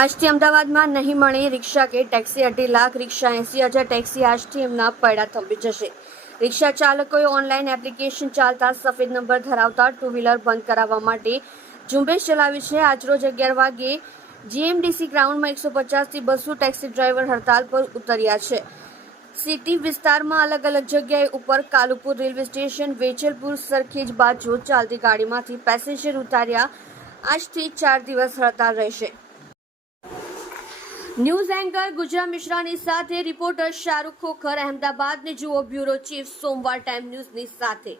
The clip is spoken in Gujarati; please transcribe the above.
આજથી અમદાવાદમાં નહીં મળે રિક્ષા કે ટેક્સી 2.5 લાખ રિક્ષા 80,000 ટેક્સી આજથી એમના પૈડા થંભી જશે। રિક્ષા ચાલકોએ ઓનલાઈન એપ્લિકેશન ચાલતા સફેદ નંબર ધરાવતા ટુ વ્હીલર બંધ કરાવવા માટે ઝુંબેશ ચલાવી છે। આજરોજ 11 વાગે જીએમડીસી ગ્રાઉન્ડમાં 150 થી 200 ટેક્સી ડ્રાઈવર હડતાલ પર ઉતર્યા છે। સિટી વિસ્તારમાં અલગ અલગ જગ્યાએ ઉપર કાલુપુર રેલવે સ્ટેશન, વેચલપુર, સરખેજ બાજુ ચાલતી ગાડીમાંથી પેસેન્જર ઉતાર્યા। આજથી 4 દિવસ હડતાલ રહેશે। ન્યૂઝ એન્કર ગુજરાત મિશ્રાની સાથે રિપોર્ટર શાહરૂખ ખોખર, અહેમદાબાદ ને જુઓ બ્યુરો ચીફ સોમવાર ટાઈમ ન્યૂઝની સાથે।